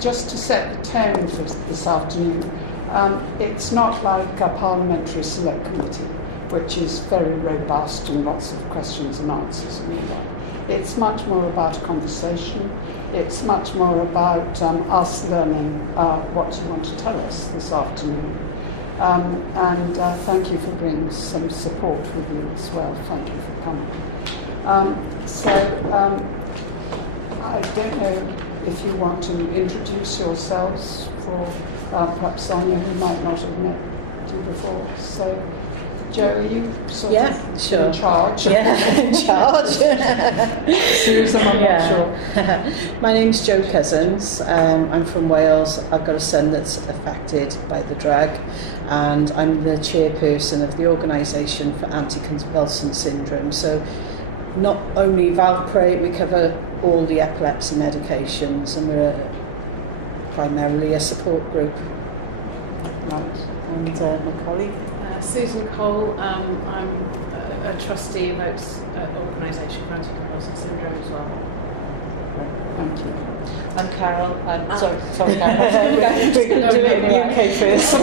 Just to set the tone for this afternoon, it's not like a parliamentary select committee, which is very robust and lots of questions and answers and all that. It's much more about a conversation. It's much more about us learning what you want to tell us this afternoon. And thank you for bringing some support with you as well. Thank you for coming. I don't know if you want to introduce yourselves for perhaps Sonia, who might not have met you before. So, Jo, are you sort of sure. in charge? Yeah, in charge. Susan, I'm not sure. My name's Jo Cozens. I'm from Wales. I've got a son that's affected by the drug, and I'm the chairperson of the Organisation for Anti-Convulsant Syndrome. So not only valproate, we cover all the epilepsy medications, and we're primarily a support group. Right. And my colleague? Susan Cole. I'm a trustee of OACS Organisation for Anti-Convulsant Syndrome as well. Thank you. I'm Carol. Sorry, Carol. Do it UK first.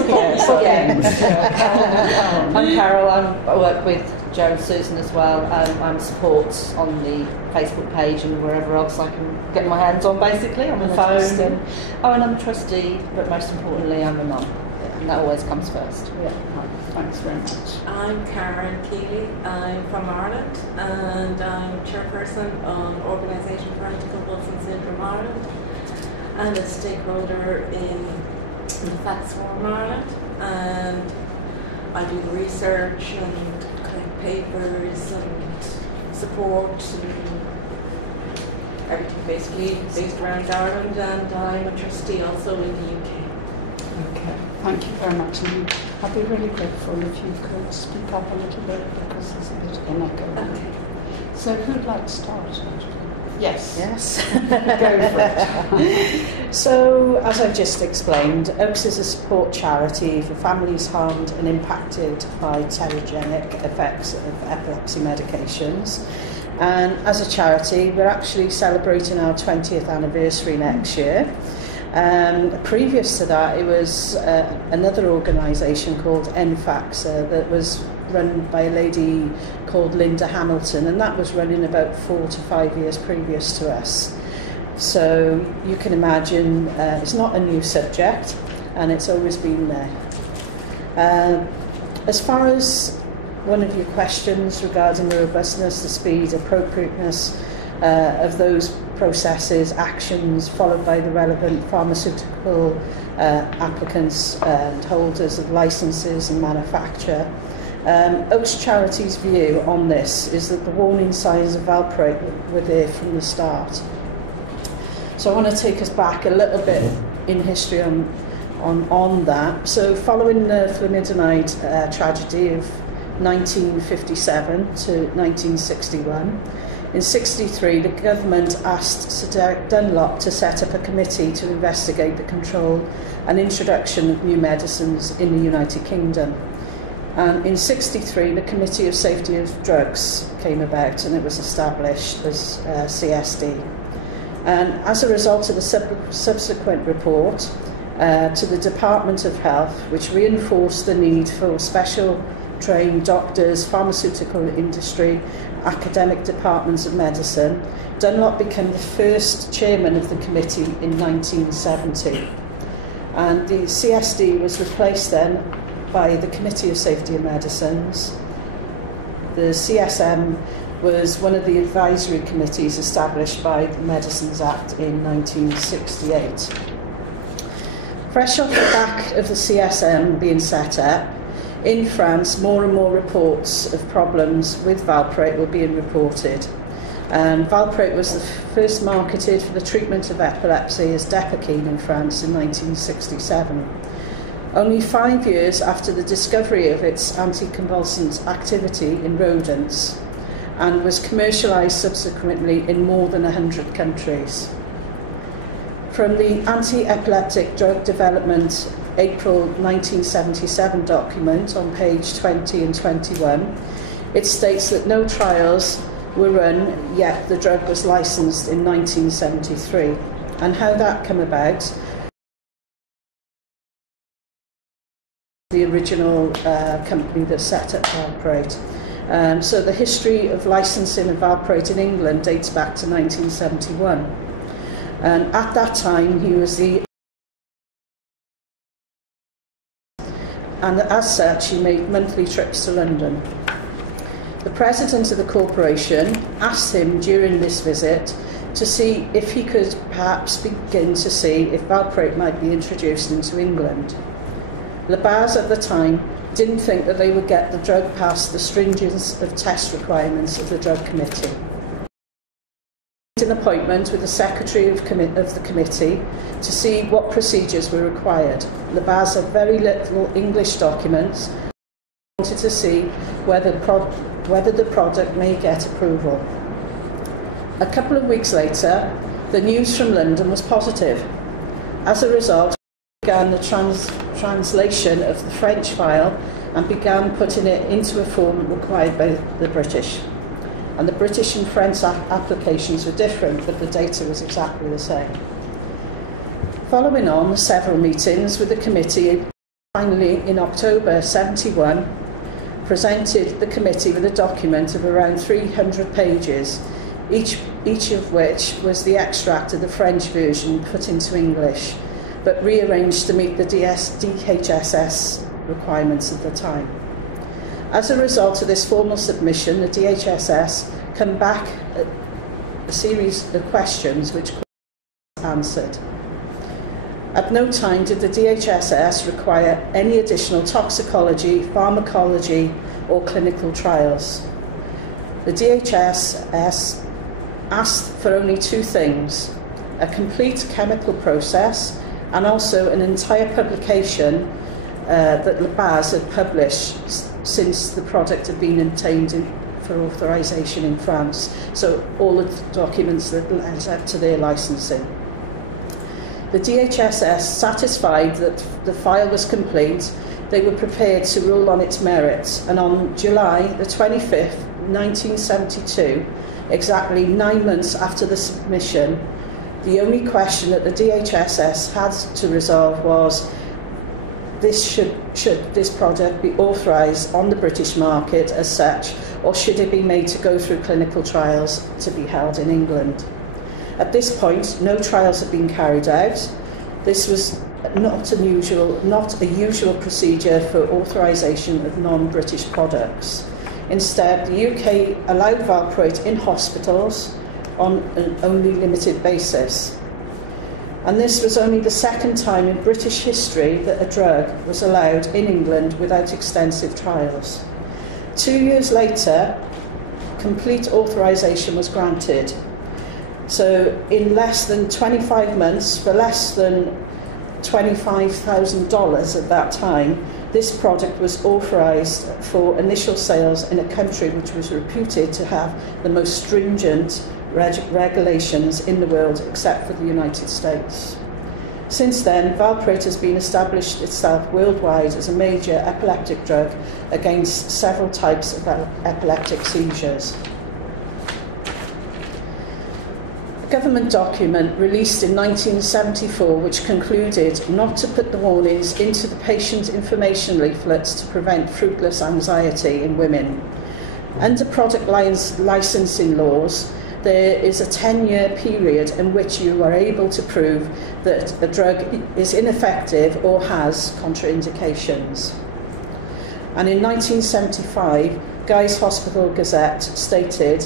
I'm Carol. I work with Jo and Susan as well. I'm support on the Facebook page and wherever else I can get my hands on, basically, on the phone. And I'm a trustee, but most importantly, I'm a mum. And that always comes first. Yeah, thanks very much. I'm Karen Keely. I'm from Ireland, and I'm chairperson of Organisation for Anti-Convulsant Syndrome Ireland, and a stakeholder in the Facts Forum Ireland. And I do the research and collect papers and support and everything basically based around Ireland, and I'm a trustee also in the UK. Okay, thank you very much. And I'd be really grateful if you could speak up a little bit because there's a bit of an echo. Okay. So who'd like to start? Yes. Go for it. So, as I've just explained, OACS is a support charity for families harmed and impacted by teratogenic effects of epilepsy medications. And as a charity, we're actually celebrating our 20th anniversary next year. Previous to that, it was another organisation called NFACSA that was run by a lady called Linda Hamilton, and that was running about 4 to 5 years previous to us. So you can imagine it's not a new subject, and it's always been there. As far as one of your questions regarding the robustness, the speed, appropriateness of those processes, actions followed by the relevant pharmaceutical applicants and holders of licences and manufacture. OACS Charity's view on this is that the warning signs of valproate were there from the start. So I want to take us back a little bit in history on that. So following the thalidomide tragedy of 1957 to 1961, in 1963, the government asked Sir Dunlop to set up a committee to investigate the control and introduction of new medicines in the United Kingdom. And in 1963, the Committee of Safety of Drugs came about, and it was established as CSD. And as a result of the subsequent report to the Department of Health, which reinforced the need for special trained doctors, pharmaceutical industry, academic departments of medicine, Dunlop became the first chairman of the committee in 1970. And the CSD was replaced then by the Committee of Safety of Medicines. The CSM was one of the advisory committees established by the Medicines Act in 1968. Fresh off the back of the CSM being set up, in France, more and more reports of problems with valproate were being reported. Valproate was the first marketed for the treatment of epilepsy as Depakine in France in 1967. Only 5 years after the discovery of its anticonvulsant activity in rodents, and was commercialised subsequently in more than 100 countries. From the Anti-Epileptic Drug Development April 1977 document on page 20 and 21, it states that no trials were run, yet the drug was licensed in 1973. and how that came about. The original company that set up Valproate. So the history of licensing of Valproate in England dates back to 1971. And at that time, he was and as such, he made monthly trips to London. The president of the corporation asked him during this visit to see if he could perhaps begin to see if Valproate might be introduced into England. Lapidge at the time didn't think that they would get the drug past the stringence of test requirements of the drug committee. An appointment with the secretary of the committee to see what procedures were required. Lapidge had very little English documents, wanted to see whether the product may get approval. A couple of weeks later, the news from London was positive. As a result, began the translation of the French file and began putting it into a form required by the British. And the British and French applications were different, but the data was exactly the same. Following on several meetings with the committee, finally in October 71, presented the committee with a document of around 300 pages, each of which was the extract of the French version put into English, but rearranged to meet the DHSS requirements at the time. As a result of this formal submission, the DHSS come back a series of questions which answered. At no time did the DHSS require any additional toxicology, pharmacology, or clinical trials. The DHSS asked for only two things: a complete chemical process and also an entire publication that Lapidge had published since the product had been obtained for authorisation in France. So all of the documents that led up to their licensing. The DHSS, satisfied that the file was complete, they were prepared to rule on its merits, and on July the 25th, 1972, exactly 9 months after the submission, the only question that the DHSS had to resolve was should this product be authorised on the British market as such, or should it be made to go through clinical trials to be held in England? At this point, no trials had been carried out. This was not a usual procedure for authorisation of non-British products. Instead, the UK allowed Valproate in hospitals on an only limited basis. And this was only the second time in British history that a drug was allowed in England without extensive trials. 2 years later, complete authorisation was granted. So in less than 25 months, for less than $25,000 at that time, this product was authorised for initial sales in a country which was reputed to have the most stringent regulations in the world, except for the United States. Since then, Valproate has been established itself worldwide as a major epileptic drug against several types of epileptic seizures. A government document released in 1974 which concluded not to put the warnings into the patient information leaflets to prevent fruitless anxiety in women. Under product licensing laws, there is a 10-year period in which you are able to prove that a drug is ineffective or has contraindications. And in 1975, Guy's Hospital Gazette stated,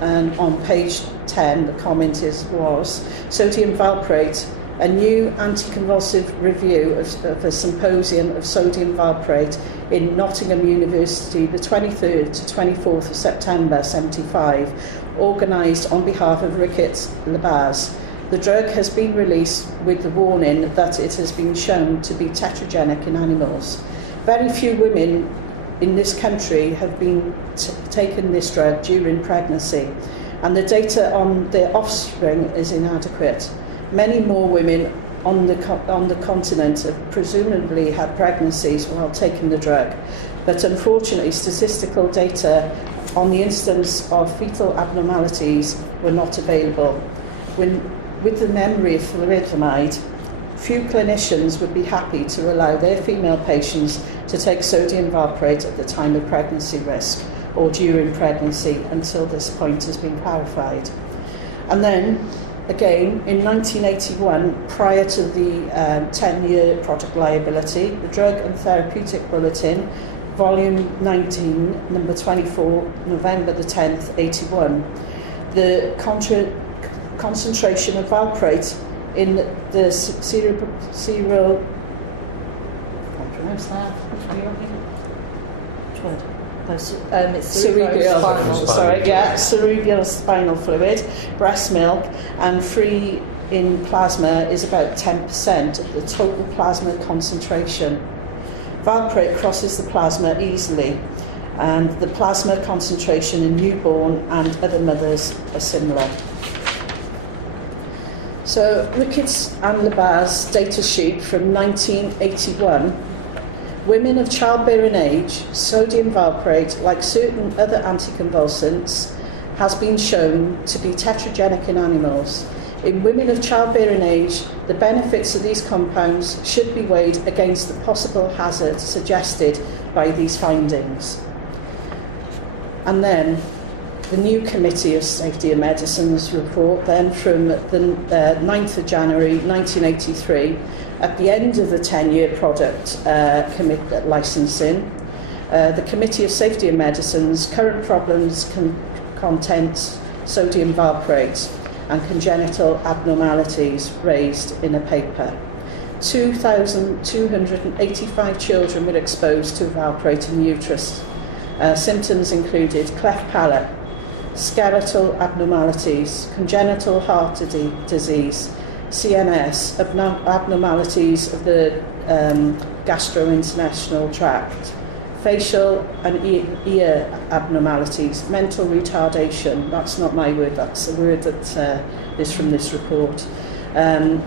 and on page 10 the comment was, sodium valproate, a new anticonvulsive review of a symposium of sodium valproate in Nottingham University the 23rd to 24th of September 75, organised on behalf of Ricketts Lapidge. The drug has been released with the warning that it has been shown to be tetragenic in animals. Very few women in this country have been taken this drug during pregnancy, and the data on their offspring is inadequate. Many more women on the continent have presumably had pregnancies while taking the drug, but unfortunately statistical data on the instance of fetal abnormalities were not available. with the memory of thalidomide, few clinicians would be happy to allow their female patients to take sodium valproate at the time of pregnancy risk or during pregnancy until this point has been clarified. And then, again, in 1981, prior to the 10-year product liability, the Drug and Therapeutic Bulletin, Volume 19, number 24, November the 10th, 81, the concentration of valproate in the cerebral spinal fluid, breast milk, and free in plasma is about 10% of the total plasma concentration. Valproate crosses the plasma easily, and the plasma concentration in newborn and other mothers are similar. So, Ricketts and Labar's data sheet from 1981, women of childbearing age, sodium valproate, like certain other anticonvulsants, has been shown to be tetragenic in animals. In women of childbearing age, the benefits of these compounds should be weighed against the possible hazard suggested by these findings. And then the new Committee of Safety and Medicine's report, then from the 9th of January 1983, at the end of the 10-year product licensing, the Committee of Safety and Medicine's current problems content sodium valproate and congenital abnormalities raised in a paper. 2,285 children were exposed to valproate in uterus. Symptoms included cleft palate, skeletal abnormalities, congenital heart disease, CNS, abnormalities of the gastrointestinal tract, facial and ear abnormalities, mental retardation, that's not my word, that's a word that is from this report, and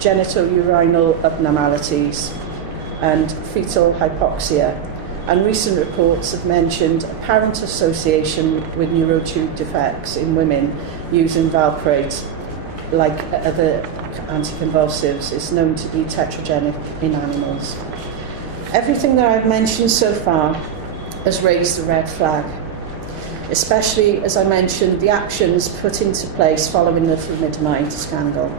genitourinary abnormalities, and fetal hypoxia. And recent reports have mentioned apparent association with neurotube defects in women using valproate, like other anticonvulsives, is known to be tetragenic in animals. Everything that I've mentioned so far has raised the red flag, especially, as I mentioned, the actions put into place following the thalidomide scandal.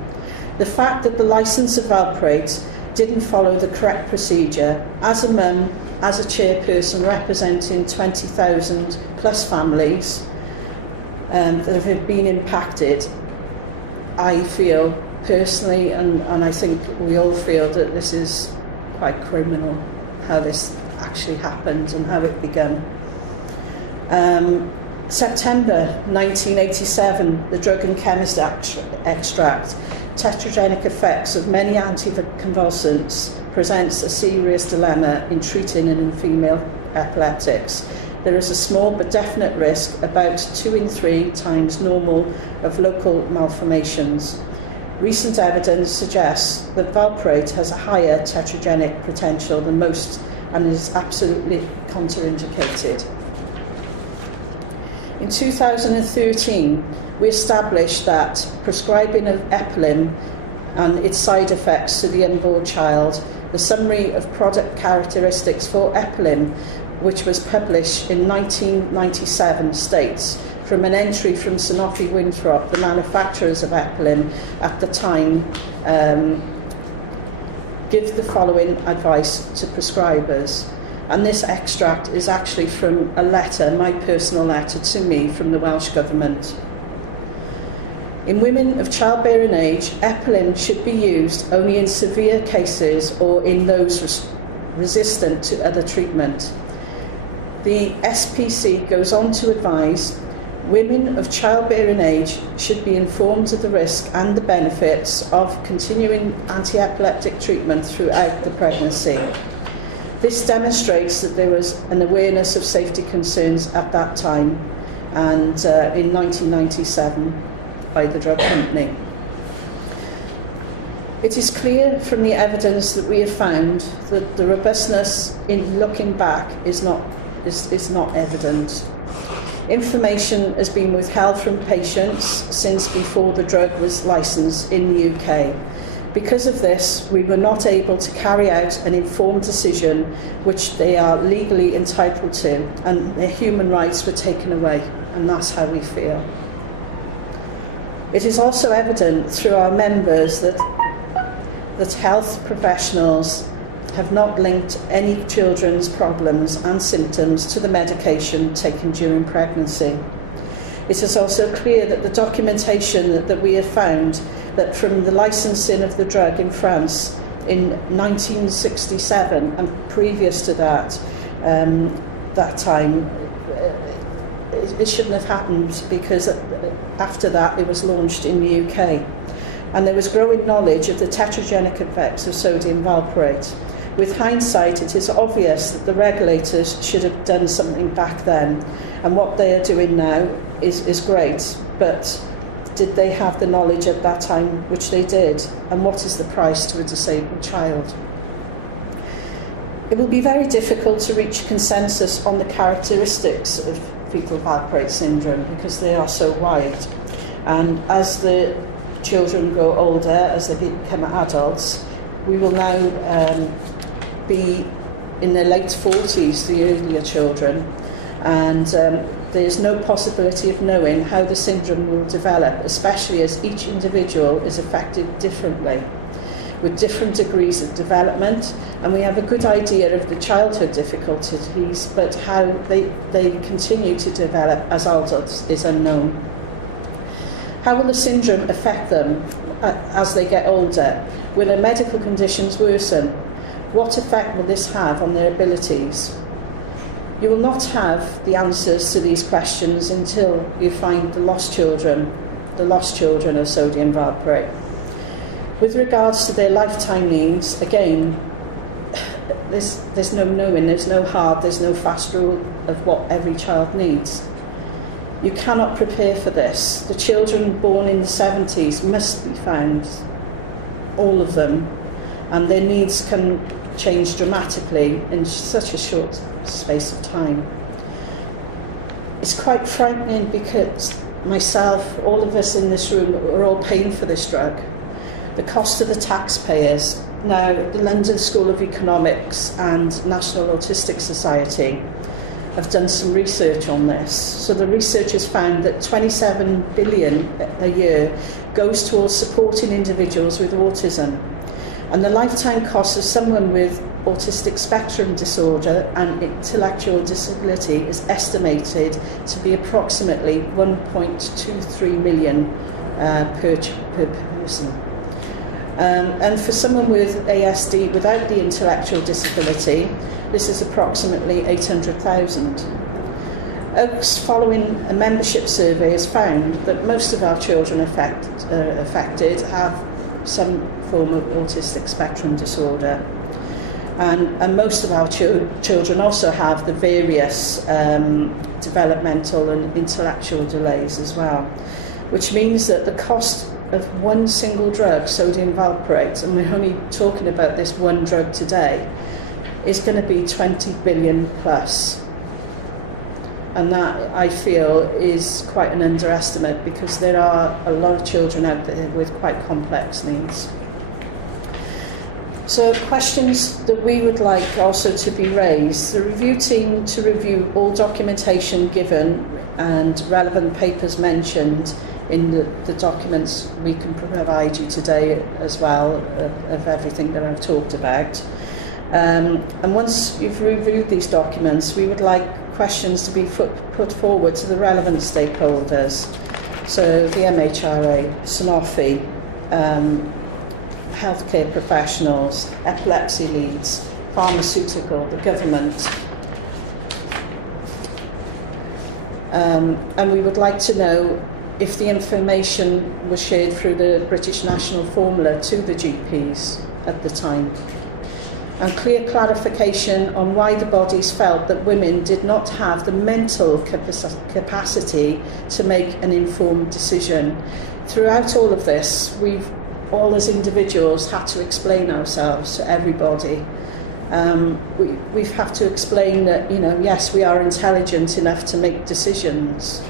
The fact that the licence of valproate didn't follow the correct procedure, as a mum, as a chairperson representing 20,000 plus families that have been impacted, I feel personally, and I think we all feel, that this is quite criminal, how this actually happened and how it began. September 1987, the Drug and Chemist extract, tetragenic effects of many anticonvulsants, presents a serious dilemma in treating and in female epileptics. There is a small but definite risk, about 2 in 3 times normal, of local malformations. Recent evidence suggests that valproate has a higher tetragenic potential than most and is absolutely contraindicated. In 2013, we established that prescribing of Epilim and its side effects to the unborn child, the summary of product characteristics for Epilim, which was published in 1997, states, from an entry from Sanofi Winthrop, the manufacturers of Epilim at the time, give the following advice to prescribers. And this extract is actually from a letter, my personal letter to me from the Welsh Government. In women of childbearing age, Epilim should be used only in severe cases or in those resistant to other treatment. The SPC goes on to advise women of childbearing age should be informed of the risk and the benefits of continuing anti-epileptic treatment throughout the pregnancy. This demonstrates that there was an awareness of safety concerns at that time and in 1997 by the drug company. It is clear from the evidence that we have found that the robustness in looking back is not evident. Information has been withheld from patients since before the drug was licensed in the UK. Because of this, we were not able to carry out an informed decision which they are legally entitled to, and their human rights were taken away, and that's how we feel. It is also evident through our members that health professionals have not linked any children's problems and symptoms to the medication taken during pregnancy. It is also clear that the documentation that we have found that from the licensing of the drug in France in 1967 and previous to that, that time, it shouldn't have happened, because after that it was launched in the UK. And there was growing knowledge of the tetragenic effects of sodium valproate. With hindsight, it is obvious that the regulators should have done something back then, and what they are doing now is great, but did they have the knowledge at that time, which they did, and what is the price to a disabled child? It will be very difficult to reach consensus on the characteristics of fetal valproate syndrome because they are so wide, and as the children grow older, as they become adults, we will now be in their late 40s, the earlier children, and there's no possibility of knowing how the syndrome will develop, especially as each individual is affected differently, with different degrees of development, and we have a good idea of the childhood difficulties, but how they continue to develop as adults is unknown. How will the syndrome affect them as they get older? Will their medical conditions worsen? What effect will this have on their abilities? You will not have the answers to these questions until you find the lost children of sodium valproate. With regards to their lifetime needs, again, there's no knowing, there's no hard, there's no fast rule of what every child needs. You cannot prepare for this. The children born in the 70s must be found, all of them, and their needs can change dramatically in such a short space of time. It's quite frightening because myself, all of us in this room, are all paying for this drug. The cost to the taxpayers. Now, the London School of Economics and National Autistic Society have done some research on this. So the research has found that 27 billion a year goes towards supporting individuals with autism. And the lifetime cost of someone with autistic spectrum disorder and intellectual disability is estimated to be approximately 1.23 million per person. And for someone with ASD without the intellectual disability, this is approximately 800,000. OACS, following a membership survey, has found that most of our children affected have some form of autistic spectrum disorder. And most of our children also have the various developmental and intellectual delays as well, which means that the cost of one single drug, sodium valproate, and we're only talking about this one drug today, is going to be 20 billion plus. And that, I feel, is quite an underestimate because there are a lot of children out there with quite complex needs. So questions that we would like also to be raised. The review team to review all documentation given and relevant papers mentioned in the documents we can provide you today as well of everything that I've talked about. And once you've reviewed these documents, we would like questions to be put forward to the relevant stakeholders. So the MHRA, Sanofi, healthcare professionals, epilepsy leads, pharmaceutical, the government. And we would like to know if the information was shared through the British National Formula to the GPs at the time. And clear clarification on why the bodies felt that women did not have the mental capacity to make an informed decision. Throughout all of this, we've all as individuals had to explain ourselves to everybody, we've had to explain that, yes, we are intelligent enough to make decisions.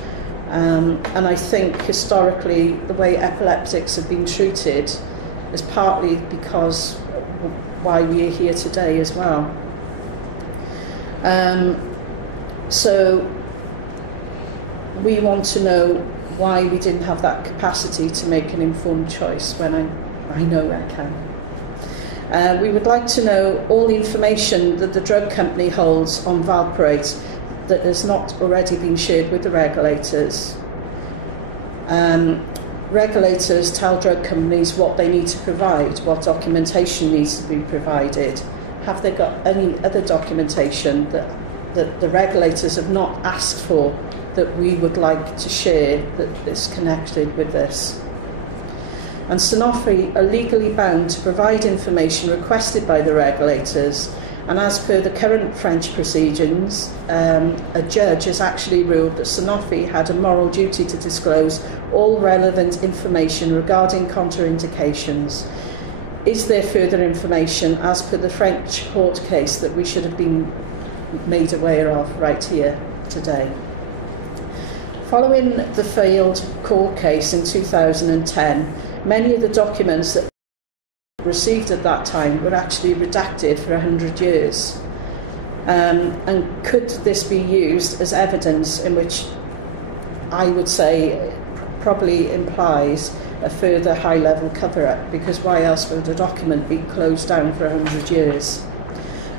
And I think historically the way epileptics have been treated is partly because why we are here today as well. So we want to know why we didn't have that capacity to make an informed choice when I know I can. We would like to know all the information that the drug company holds on valproate that has not already been shared with the regulators. Regulators tell drug companies what they need to provide, what documentation needs to be provided. Have they got any other documentation that the regulators have not asked for that we would like to share that is connected with this? And Sanofi are legally bound to provide information requested by the regulators, and as per the current French proceedings, a judge has actually ruled that Sanofi had a moral duty to disclose all relevant information regarding contraindications. Is there further information as per the French court case that we should have been made aware of right here today? Following the failed court case in 2010, many of the documents that were received at that time were actually redacted for 100 years. And could this be used as evidence, in which I would say probably implies a further high-level cover-up, because why else would a document be closed down for 100 years?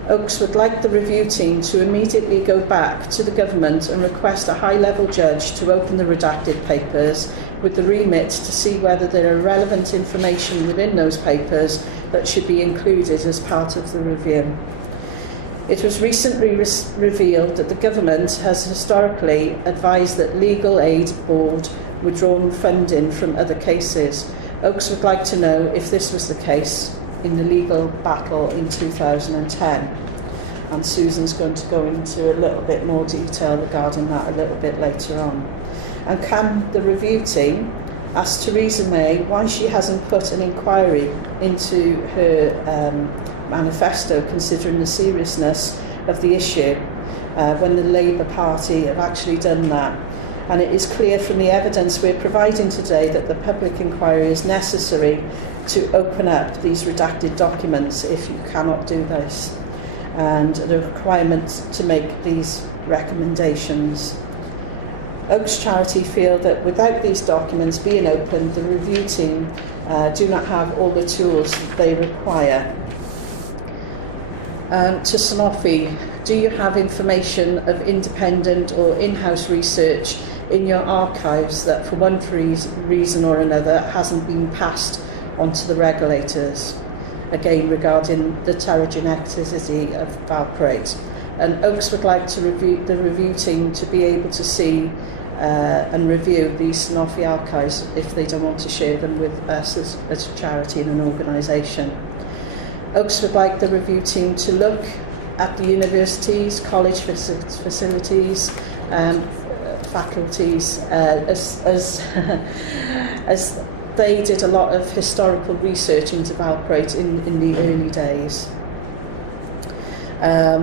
OACS would like the review team to immediately go back to the government and request a high-level judge to open the redacted papers with the remit to see whether there are relevant information within those papers that should be included as part of the review. It was recently revealed that the government has historically advised that Legal Aid Board withdrawn funding from other cases. OACS would like to know if this was the case in the legal battle in 2010. And Susan's going to go into a little bit more detail regarding that a little bit later on. And can the review team ask Theresa May why she hasn't put an inquiry into her manifesto, considering the seriousness of the issue, when the Labour Party have actually done that? And it is clear from the evidence we're providing today that the public inquiry is necessary to open up these redacted documents if you cannot do this, and the requirement to make these recommendations. OACS Charity feel that without these documents being opened, the review team do not have all the tools that they require. To Sanofi, do you have information of independent or in-house research in your archives that for one reason or another hasn't been passed onto the regulators? Again, regarding the pterogeneticity of valproate. And OACS would like to the review team to be able to see and review these Sanofi archives if they don't want to share them with us as a charity and an organisation. OACS would like the review team to look at the universities, college facilities, faculties, as they did a lot of historical research into valproate in the early days.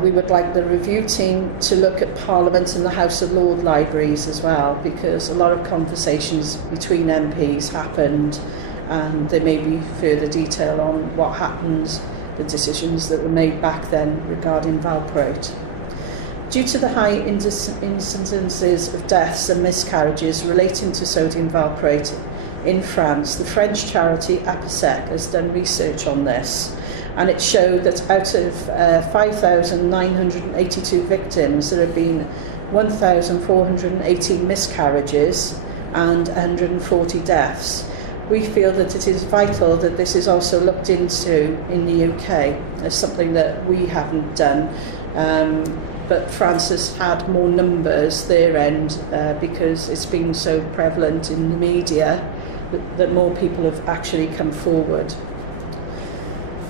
We would like the review team to look at Parliament and the House of Lords libraries as well, because a lot of conversations between MPs happened, and there may be further detail on what happened, the decisions that were made back then regarding valproate. Due to the high incidences of deaths and miscarriages relating to sodium valproate in France, the French charity APSEC has done research on this, and it showed that out of 5,982 victims, there have been 1,418 miscarriages and 140 deaths. We feel that it is vital that this is also looked into in the UK. It's something that we haven't done, but France has had more numbers their end because it's been so prevalent in the media that more people have actually come forward.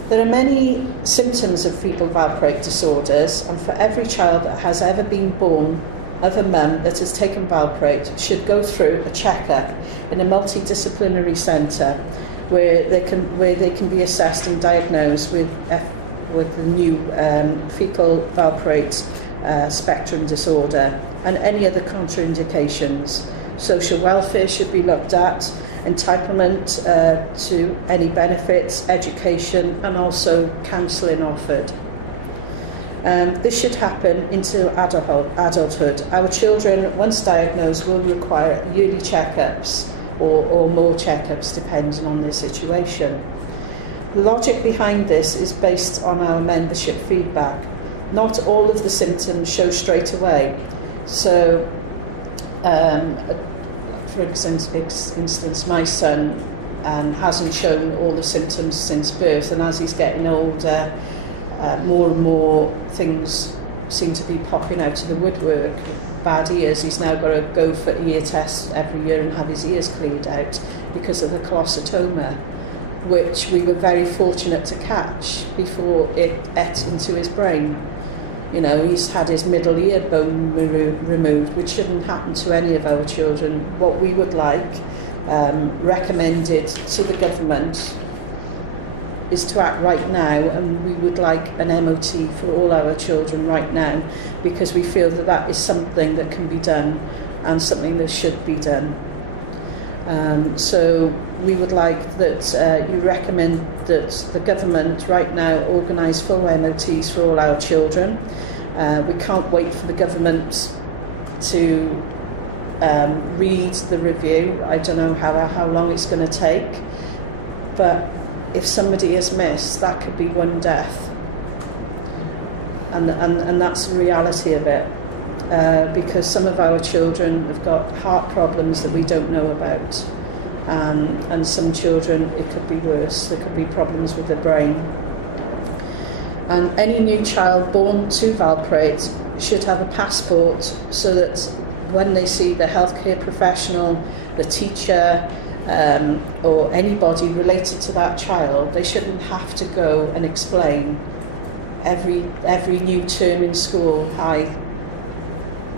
There are many symptoms of fetal valproate disorders, and for every child that has ever been born of a mum that has taken valproate should go through a checkup in a multidisciplinary centre where they can be assessed and diagnosed with with the new fecal valproate spectrum disorder and any other contraindications. Social welfare should be looked at, entitlement to any benefits, education, and also counselling offered. This should happen into adulthood. Our children, once diagnosed, will require yearly checkups or more checkups depending on their situation. The logic behind this is based on our membership feedback. Not all of the symptoms show straight away. So, for instance, my son hasn't shown all the symptoms since birth, and as he's getting older, more and more things seem to be popping out of the woodwork. Bad ears, he's now got to go for ear tests every year and have his ears cleared out because of the colocytoma, which we were very fortunate to catch before it ate into his brain. You know, he's had his middle ear bone removed, which shouldn't happen to any of our children. What we would like, recommended to the government, is to act right now, and we would like an MOT for all our children right now, because we feel that that is something that can be done and something that should be done. So we would like that you recommend that the government right now organise full MOTs for all our children. We can't wait for the government to read the review. I don't know how long it's going to take, but if somebody is missed, that could be one death, and that's the reality of it, because some of our children have got heart problems that we don't know about, and some children, it could be worse. There could be problems with the brain. And any new child born to valproate should have a passport, so that when they see the healthcare professional, the teacher, or anybody related to that child, they shouldn't have to go and explain every new term in school, hi,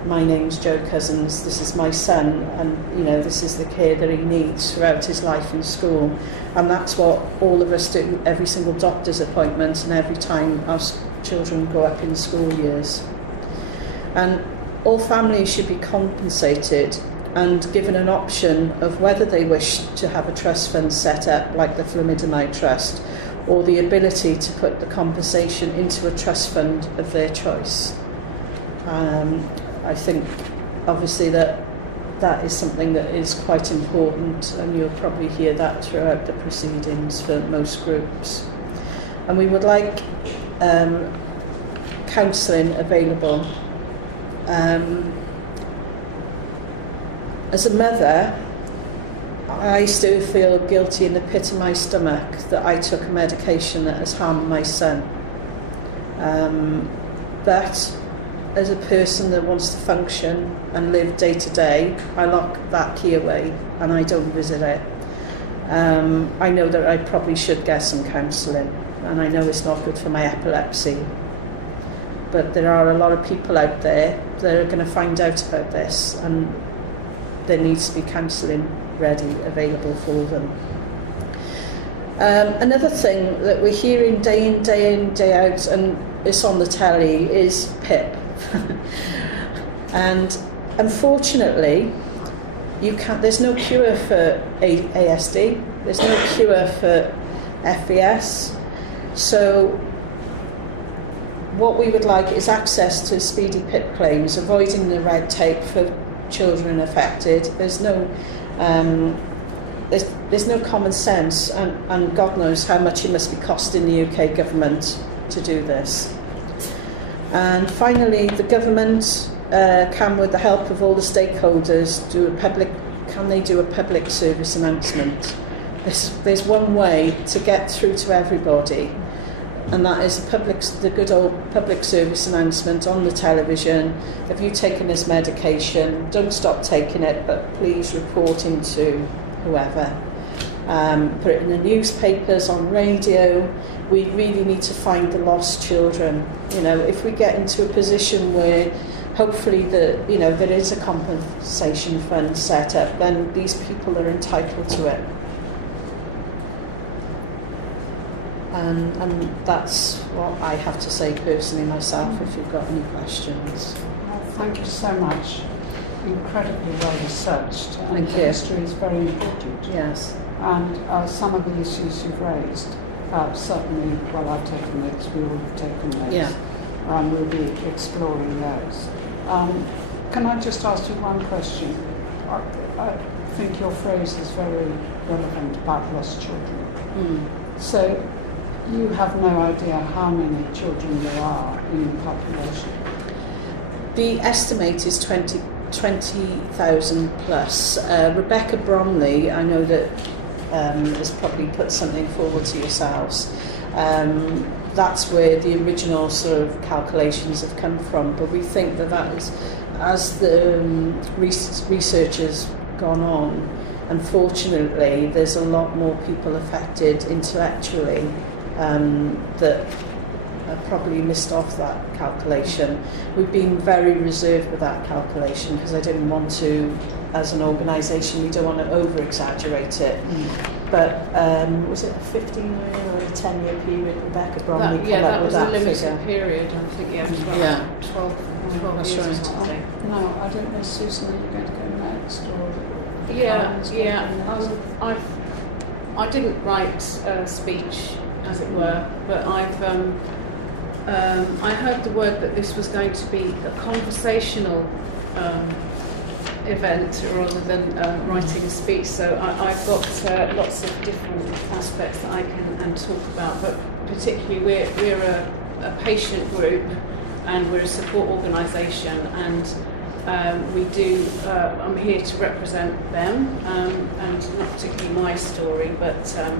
my name's Joe Cozens, this is my son, and you know, this is the care that he needs throughout his life in school. And that's what all of us do, every single doctor's appointment and every time our children go up in school years. And all families should be compensated and given an option of whether they wish to have a trust fund set up like the Thalidomide Trust, or the ability to put the compensation into a trust fund of their choice. I think obviously that is something that is quite important, and you'll probably hear that throughout the proceedings for most groups. And we would like counselling available. As a mother, I still feel guilty in the pit of my stomach that I took a medication that has harmed my son. But as a person that wants to function and live day to day, I lock that key away and I don't visit it. I know that I probably should get some counselling, and I know it's not good for my epilepsy. But there are a lot of people out there that are going to find out about this, and there needs to be counselling ready, available for them. Another thing that we're hearing day in, day out, and it's on the telly, is PIP. And unfortunately, there's no cure for ASD, there's no cure for FVS. So what we would like is access to speedy PIP claims, avoiding the red tape for children affected. There's no common sense, and God knows how much it must be costing the UK government to do this. And finally, the government can, with the help of all the stakeholders, do a public service announcement. There's one way to get through to everybody, and that is the good old public service announcement on the television. Have you taken this medication? Don't stop taking it, but please report into whoever. Put it in the newspapers, on radio. We really need to find the lost children. You know, if we get into a position where hopefully there is a compensation fund set up, then these people are entitled to it. And that's what I have to say personally myself, if you've got any questions. Well, thank you so much. Incredibly well researched. And Thank the you. history is very important. Yes. And some of the issues you've raised, certainly, well, I've taken notes, we all have taken notes. Yeah. We'll be exploring those. Can I just ask you one question? I think your phrase is very relevant about lost children. So you have no idea how many children there are in the population? The estimate is 20,000 plus. Rebecca Bromley, I know that has probably put something forward to yourselves. That's where the original sort of calculations have come from, but we think that is, as the research has gone on, unfortunately there's a lot more people affected intellectually that have probably missed off that calculation. We've been very reserved with that calculation because I didn't want to, as an organisation, we don't want to over-exaggerate it. But was it a 15-year or a 10-year period, Rebecca Bromley came up with that figure? That was a limited period, I think, 12 that's years or right. something. No, I don't know, Susan, are you going to go next? I didn't write a speech, as it were, but I heard the word that this was going to be a conversational event rather than writing a speech. So I've got lots of different aspects that I can talk about, but particularly we're a patient group and we're a support organisation, and we do. I'm here to represent them, and not particularly my story, but so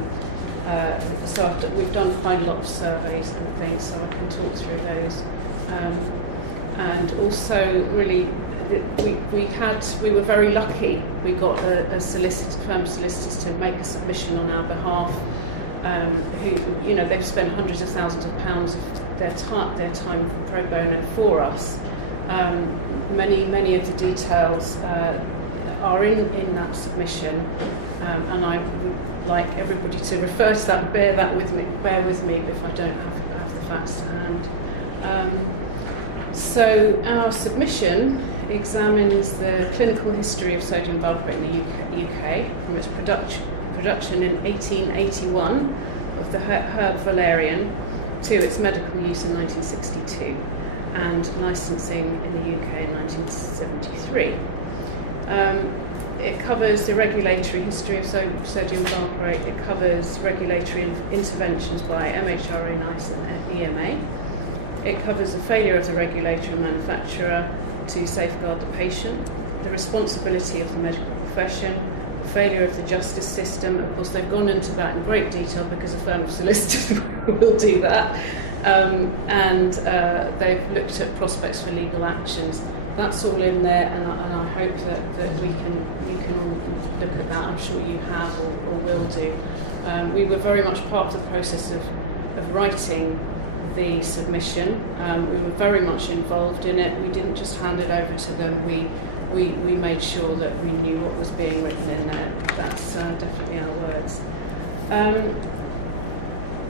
we've done quite a lot of surveys and things, so I can talk through those, and also really. We were very lucky. We got a firm solicitors to make a submission on our behalf. Who, they've spent hundreds of thousands of pounds of their time pro bono for us. Many of the details are in that submission, and I would like everybody to refer to that. Bear with me if I don't have the facts to hand. So our submission examines the clinical history of sodium valproate in the UK from its production in 1881 of the herb valerian to its medical use in 1962 and licensing in the UK in 1973. It covers the regulatory history of sodium valproate. It covers regulatory interventions by MHRA, NICE and EMA. It covers the failure of the regulator and manufacturer to safeguard the patient, the responsibility of the medical profession, the failure of the justice system. Of course, they've gone into that in great detail because a firm of solicitors will do that. And they've looked at prospects for legal actions. That's all in there, and I hope that you can all look at that. I'm sure you have or will do. We were very much part of the process of writing the submission. We were very much involved in it. We didn't just hand it over to them. We made sure that we knew what was being written in there. That's definitely our words.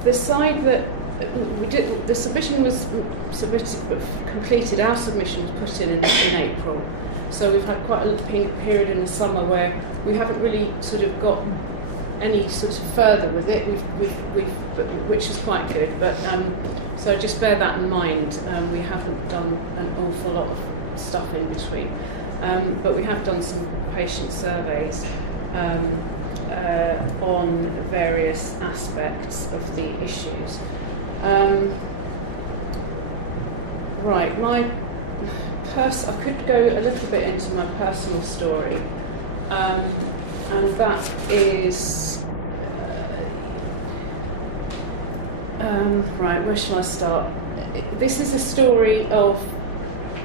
The side that we did, the submission was completed. Our submission was put in April. So we've had quite a period in the summer where we haven't really sort of got any sort of further with it, which is quite good. But so just bear that in mind. We haven't done an awful lot of stuff in between, but we have done some patient surveys on various aspects of the issues. Right, I could go a little bit into my personal story, and that is. Right, where shall I start? This is a story of,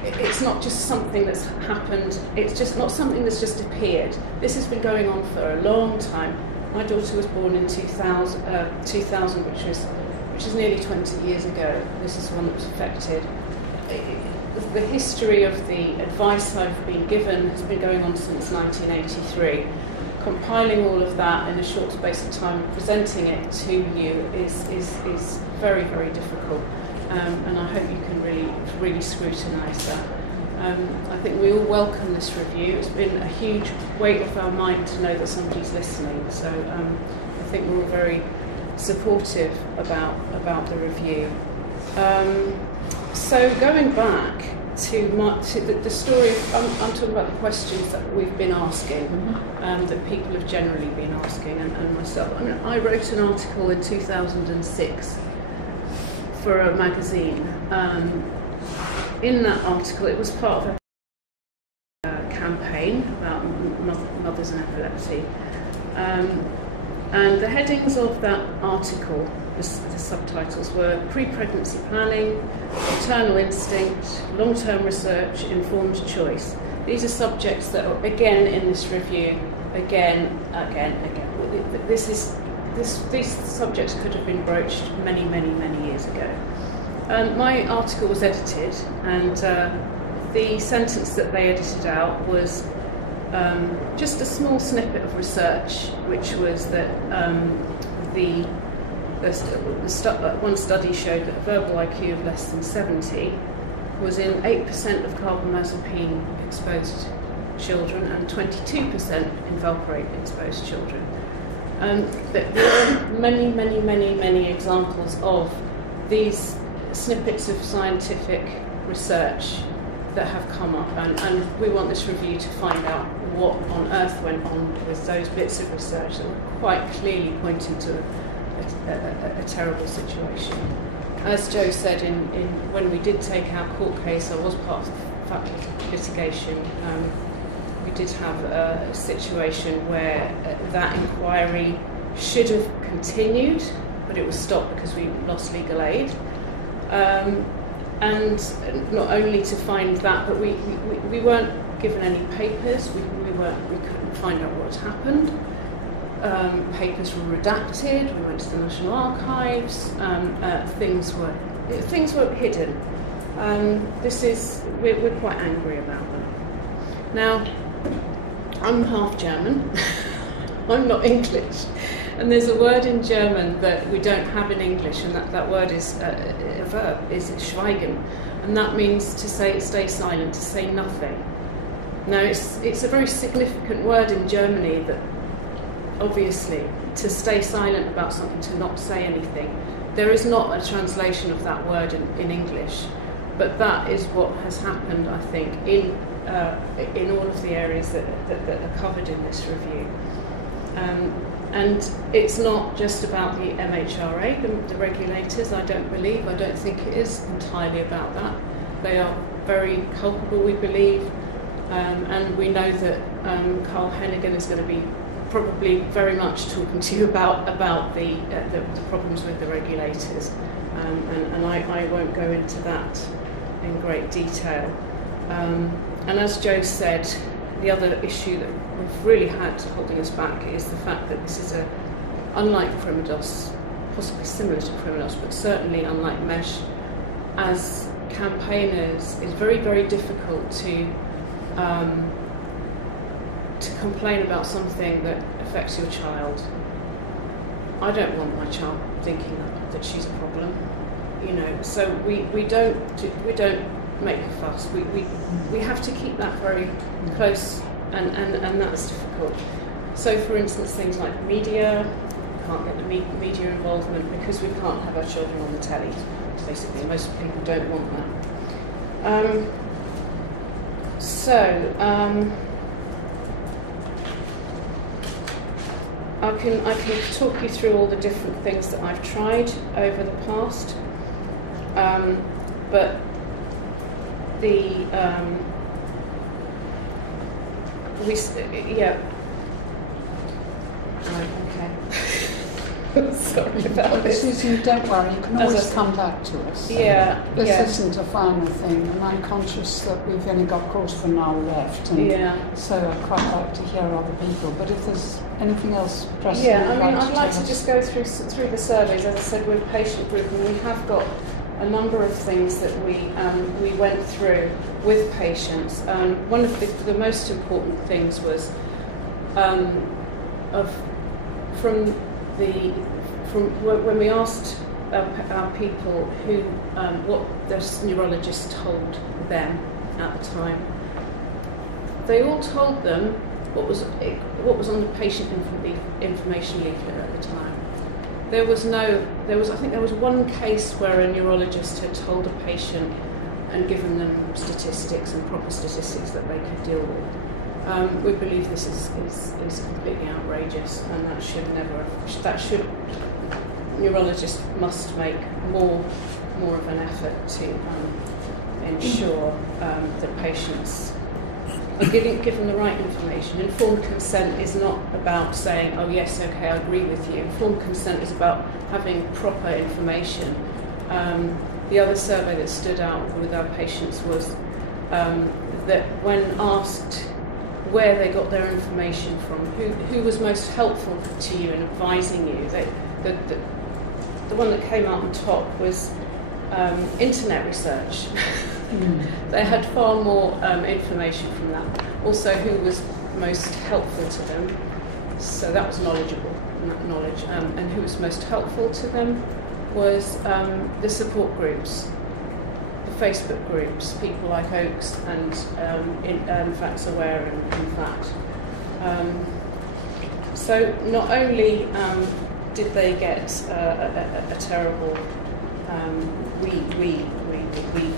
it's not just something that's happened, it's just not something that's just appeared. This has been going on for a long time. My daughter was born in 2000, which is nearly 20 years ago. This is the one that was affected. The history of the advice I've been given has been going on since 1983. compiling all of that in a short space of time, presenting it to you is very, very difficult. And I hope you can really scrutinise that. I think we all welcome this review. It's been a huge weight off our mind to know that somebody's listening. So I think we're all very supportive about the review. So going back to the story, I'm talking about the questions that we've been asking, that people have generally been asking, and myself. I mean, I wrote an article in 2006 for a magazine. In that article, it was part of a campaign about mothers and epilepsy. And the headings of that article, the subtitles were pre-pregnancy planning, maternal instinct, long-term research, informed choice. These are subjects that are again in this review, again. These subjects could have been broached many years ago. My article was edited, and the sentence that they edited out was just a small snippet of research, which was that one study showed that a verbal IQ of less than 70 was in 8% of carbamazepine exposed children and 22% in valproate exposed children. There are many examples of these snippets of scientific research that have come up, and we want this review to find out what on earth went on with those bits of research that were quite clearly pointing to a terrible situation. As Joe said, when we did take our court case, I was part of the faculty litigation. We did have a situation where that inquiry should have continued, but it was stopped because we lost legal aid. And not only to find that, but we weren't given any papers. We couldn't find out what had happened. Papers were redacted. We went to the National Archives. Things were hidden. We're quite angry about that. Now, I'm half German. I'm not English. And there's a word in German that we don't have in English, and that word is a verb, is schweigen. And that means to stay silent, to say nothing. Now, it's a very significant word in Germany, that obviously, to stay silent about something, to not say anything. There is not a translation of that word in English, but that is what has happened, I think, in all of the areas that are covered in this review. And it's not just about the MHRA, the regulators, I don't think it is entirely about that. They are very culpable, we believe, and we know that Carl Hennigan is going to be probably very much talking to you about the problems with the regulators, and I won't go into that in great detail. And as Joe said, the other issue that we've really had holding us back is the fact that this is unlike Primodos, possibly similar to Primodos, but certainly unlike MESH, as campaigners, it's very difficult to complain about something that affects your child. I don't want my child thinking that she's a problem, so we don't make a fuss. We have to keep that very close, and that's difficult. So, for instance, things like media, we can't get the media involvement because we can't have our children on the telly. Basically, most people don't want that. I can talk you through all the different things that I've tried over the past, but Sorry about this. Susan, don't worry, you can always come back to us. This isn't a final thing, and I'm conscious that we've only got quarter of an hour left, and so I'd quite like to hear other people. But if there's anything else pressing, I'd like to just go through the surveys. As I said, we're a patient group, and we have got a number of things that we went through with patients. One of the most important things was when we asked our people what their neurologist told them at the time, they all told them what was on the patient information leaflet at the time. There was one case where a neurologist had told a patient and given them statistics and proper statistics that they could deal with. We believe this is completely outrageous, and neurologists must make more of an effort to ensure that patients are given the right information. Informed consent is not about saying, oh yes, okay, I agree with you. Informed consent is about having proper information. The other survey that stood out with our patients was that when asked where they got their information from, who was most helpful to you in advising you, the one that came out on top was internet research. They had far more information from that. Also, who was most helpful to them. So that was knowledge. And who was most helpful to them was the support groups, the Facebook groups, people like OACS and Facts Aware and Fact. So not only did they get a terrible, we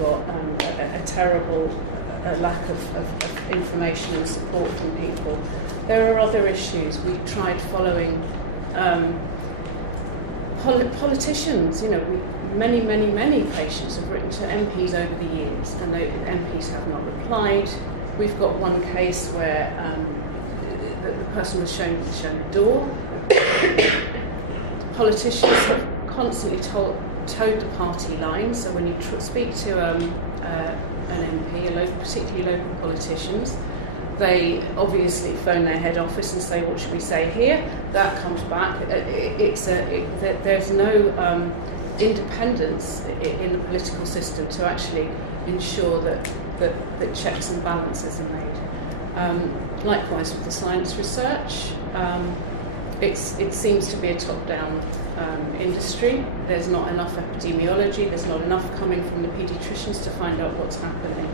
got a terrible lack of information and support from people. There are other issues. We tried following politicians. You know, many patients have written to MPs over the years, and the MPs have not replied. We've got one case where the person was shown a door. Politicians have constantly towed the party line. So when you speak to an MP, particularly local politicians, they obviously phone their head office and say, what should we say here? That comes back. There's no independence in the political system to actually ensure that checks and balances are made. Likewise with the science research, it seems to be a top-down industry. There's not enough epidemiology, there's not enough coming from the paediatricians to find out what's happening.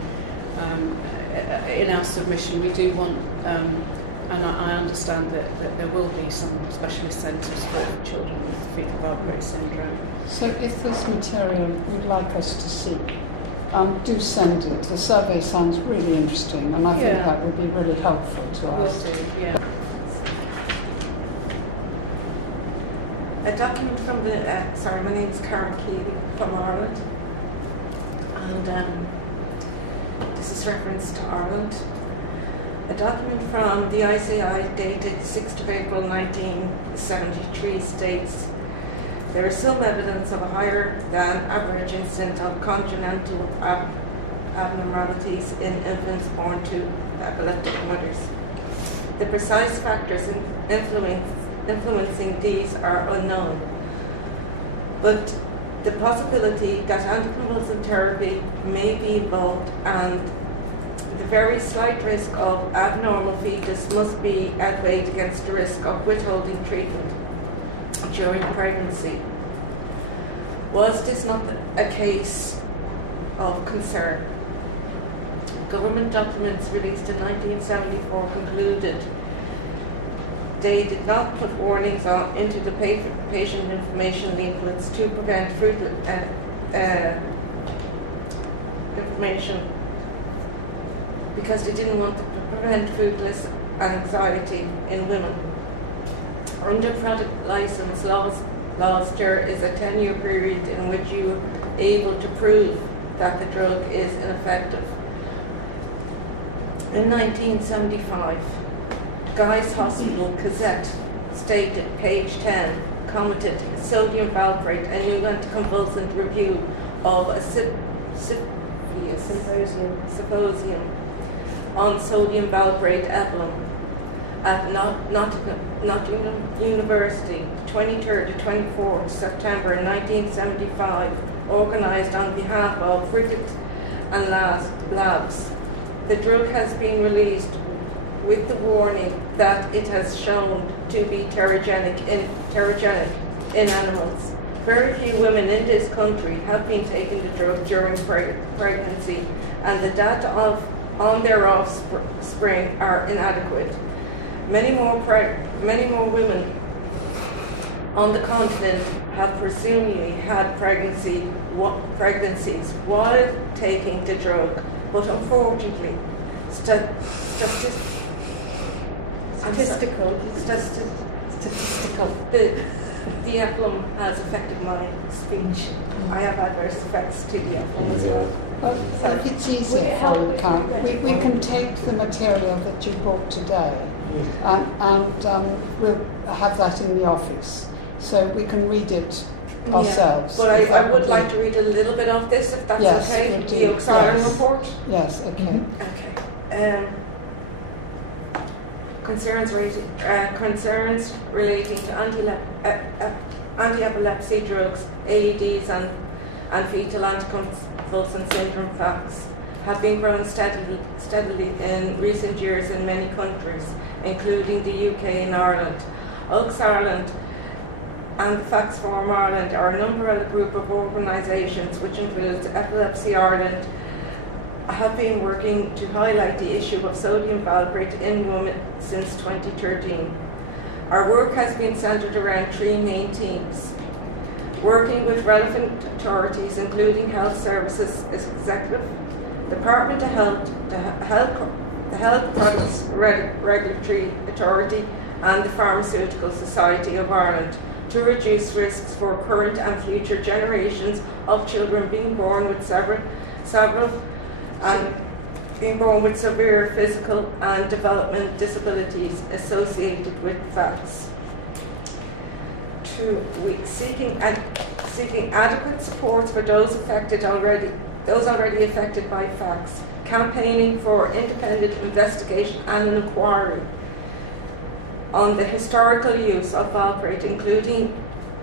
In our submission we do want, and I understand that there will be some specialist centres for children with fetal valvular syndrome. So if there's material you'd like us to see, do send it. The survey sounds really interesting, and I think that would be really helpful to us. Will do, yeah. A document from the, my name is Keely from Ireland, and this is reference to Ireland. A document from the ICI dated 6th of April 1973 states, there is some evidence of a higher than average incidence of congenital abnormalities in infants born to epileptic mothers. The precise factors influencing these are unknown, but the possibility that anticonvulsant therapy may be involved and the very slight risk of abnormal fetus must be outweighed against the risk of withholding treatment during pregnancy. Was this not a case of concern? Government documents released in 1974 concluded they did not put warnings into the patient information leaflets to prevent information because they didn't want to prevent fruitless anxiety in women. Under product license laws, there is a 10-year period in which you are able to prove that the drug is ineffective. In 1975, Guy's Hospital Gazette stated, page 10, commented, sodium valproate, a new anticonvulsant review of a symposium on sodium valproate epilim at Nottingham University, 23rd to 24th September 1975, organised on behalf of Frickett and Labs. The drug has been released with the warning that it has shown to be teratogenic in animals. Very few women in this country have been taking the drug during pregnancy, and the data on their offspring are inadequate. Many more women on the continent have presumably had pregnancies while taking the drug, but unfortunately, statistical. The efflum has affected my speech. I have adverse effects to the efflum as well. Well, if it's easier for you, Karen, we can take the material that you brought today and we'll have that in the office. So we can read it ourselves. But I would like to read a little bit of this, if that's okay. The OACS report. Yes, okay. Okay. Concerns relating to anti-epilepsy drugs, AEDs, and fetal anticonvulsant syndrome facts have been growing steadily in recent years in many countries, including the UK and Ireland. OACS Ireland and the Facts Forum Ireland are an umbrella group of organisations which includes Epilepsy Ireland, have been working to highlight the issue of sodium valproate in women since 2013. Our work has been centred around three main themes: working with relevant authorities, including Health Services Executive, Department of Health, the Health Products Regulatory Authority, and the Pharmaceutical Society of Ireland, to reduce risks for current and future generations of children being born with severe physical and development disabilities associated with facts. 2. Seeking adequate support for those already affected by facts, campaigning for independent investigation and an inquiry on the historical use of valproate, including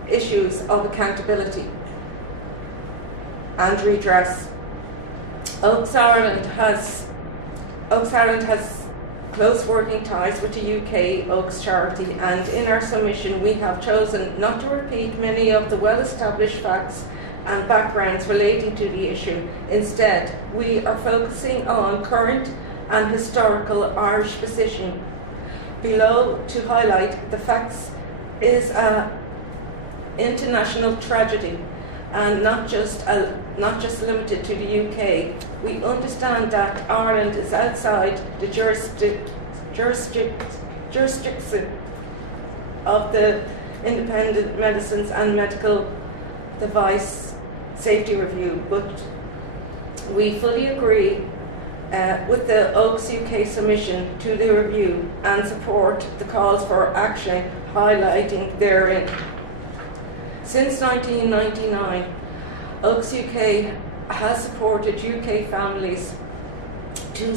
issues of accountability and redress. OACS Ireland has close working ties with the UK OACS charity, and in our submission we have chosen not to repeat many of the well-established facts and backgrounds relating to the issue. Instead, we are focusing on current and historical Irish position. Below, to highlight the facts, is an international tragedy and not just limited to the UK. We understand that Ireland is outside the jurisdiction of the Independent Medicines and Medical Device Safety Review, but we fully agree with the OACS UK submission to the review and support the calls for action highlighting therein. Since 1999, OACS UK has supported UK families to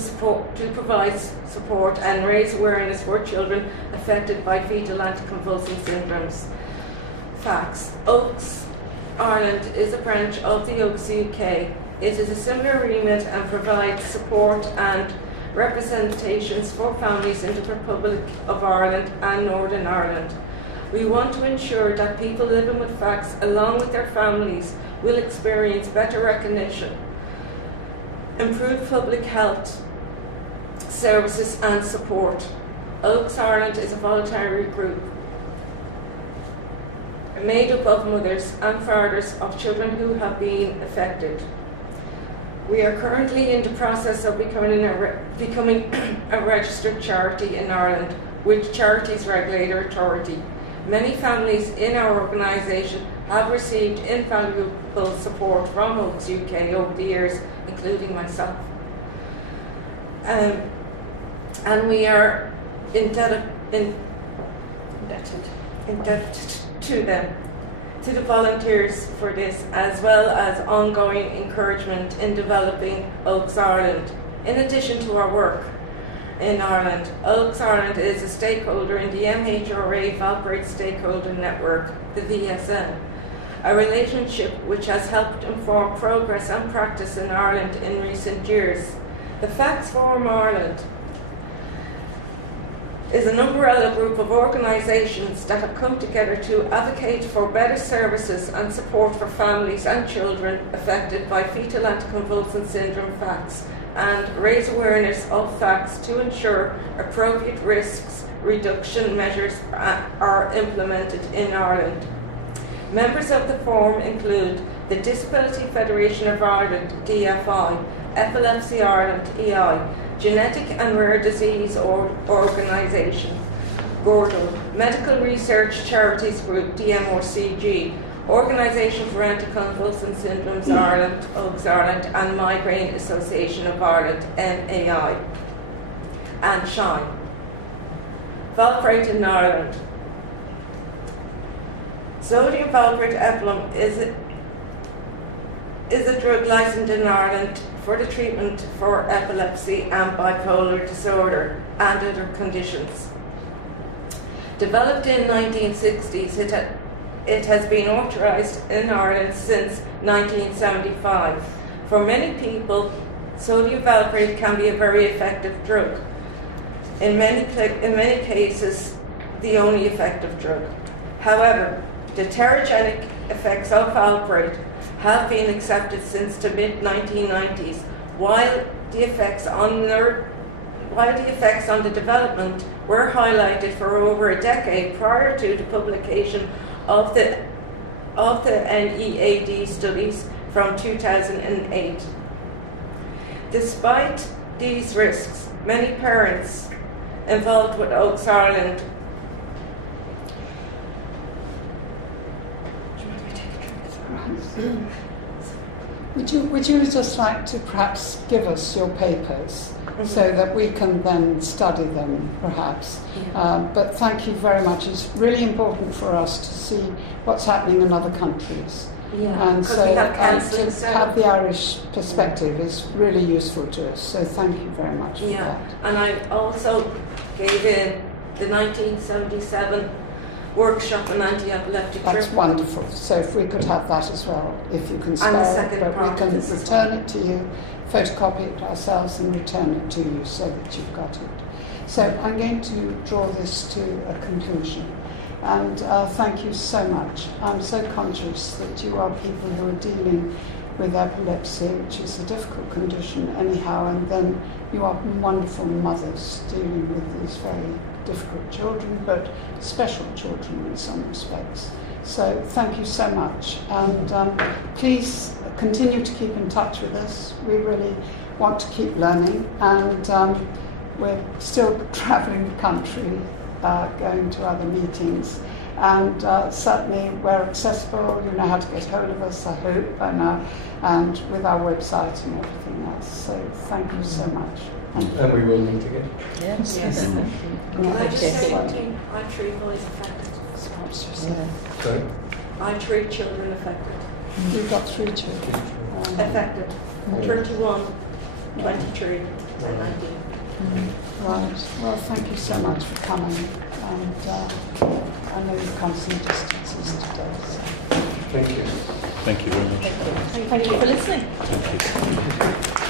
provide support and raise awareness for children affected by fetal anticonvulsant syndromes. Facts. OACS Ireland is a branch of the OACS UK. It is a similar remit and provides support and representations for families in the Republic of Ireland and Northern Ireland. We want to ensure that people living with facts, along with their families, will experience better recognition, improved public health services and support. OACS Ireland is a voluntary group made up of mothers and fathers of children who have been affected. We are currently in the process of becoming a registered charity in Ireland with Charities Regulator Authority. Many families in our organisation have received invaluable support from OACS UK over the years, including myself. And we are indebted to them, to the volunteers for this, as well as ongoing encouragement in developing OACS Ireland. In addition to our work in Ireland, OACS Ireland is a stakeholder in the MHRA Valproate Stakeholder Network, the VSN, a relationship which has helped inform progress and practice in Ireland in recent years. The Facts Forum Ireland is an umbrella group of organisations that have come together to advocate for better services and support for families and children affected by fetal anticonvulsant syndrome FACS, and raise awareness of FACS to ensure appropriate risks reduction measures are implemented in Ireland. Members of the forum include the Disability Federation of Ireland, DFI, Epilepsy Ireland, EI, Genetic and Rare Disease Organisation, Gordo, Medical Research Charities Group, DMRCG, Organisation for Anticonvulsant Syndromes Ireland, OACS Ireland, and Migraine Association of Ireland, MAI, and SHINE. Valproate in Ireland. Sodium valproate epilum is a drug licensed in Ireland for the treatment for epilepsy and bipolar disorder and other conditions. Developed in the 1960s, it has been authorised in Ireland since 1975. For many people, sodium valproate can be a very effective drug. In many cases, the only effective drug. However, the terogenic effects of valproate have been accepted since the mid-1990s, while the effects on the development were highlighted for over a decade prior to the publication of the NEAD studies from 2008. Despite these risks, many parents involved with OACS Ireland Would you just like to perhaps give us your papers so that we can then study them, perhaps? But thank you very much. It's really important for us to see what's happening in other countries. And so to have the Irish perspective is really useful to us. So thank you very much for that. And I also gave in the 1977 workshop on anti-epileptic treatment. That's wonderful. So if we could have that as well, if you can spare it, but we can return it to you, photocopy it ourselves and return it to you so that you've got it. So I'm going to draw this to a conclusion. And thank you so much. I'm so conscious that you are people who are dealing with epilepsy, which is a difficult condition anyhow, and then you are wonderful mothers dealing with these very difficult children, but special children in some respects. So thank you so much, and please continue to keep in touch with us. We really want to keep learning, and we're still travelling the country, going to other meetings, and certainly we're accessible. You know how to get hold of us, I hope, by now, and with our website and everything else. So thank you so much. And we will meet again. Yes. Can I just say one thing? I treat boys affected. Sorry? I treat children affected. You've got 3 children. Affected. 31, 23, and 19. Right. Well, thank you so much for coming. And I know you've come some distances today. So. Thank you. Thank you very much. Thank you for listening. Thank you.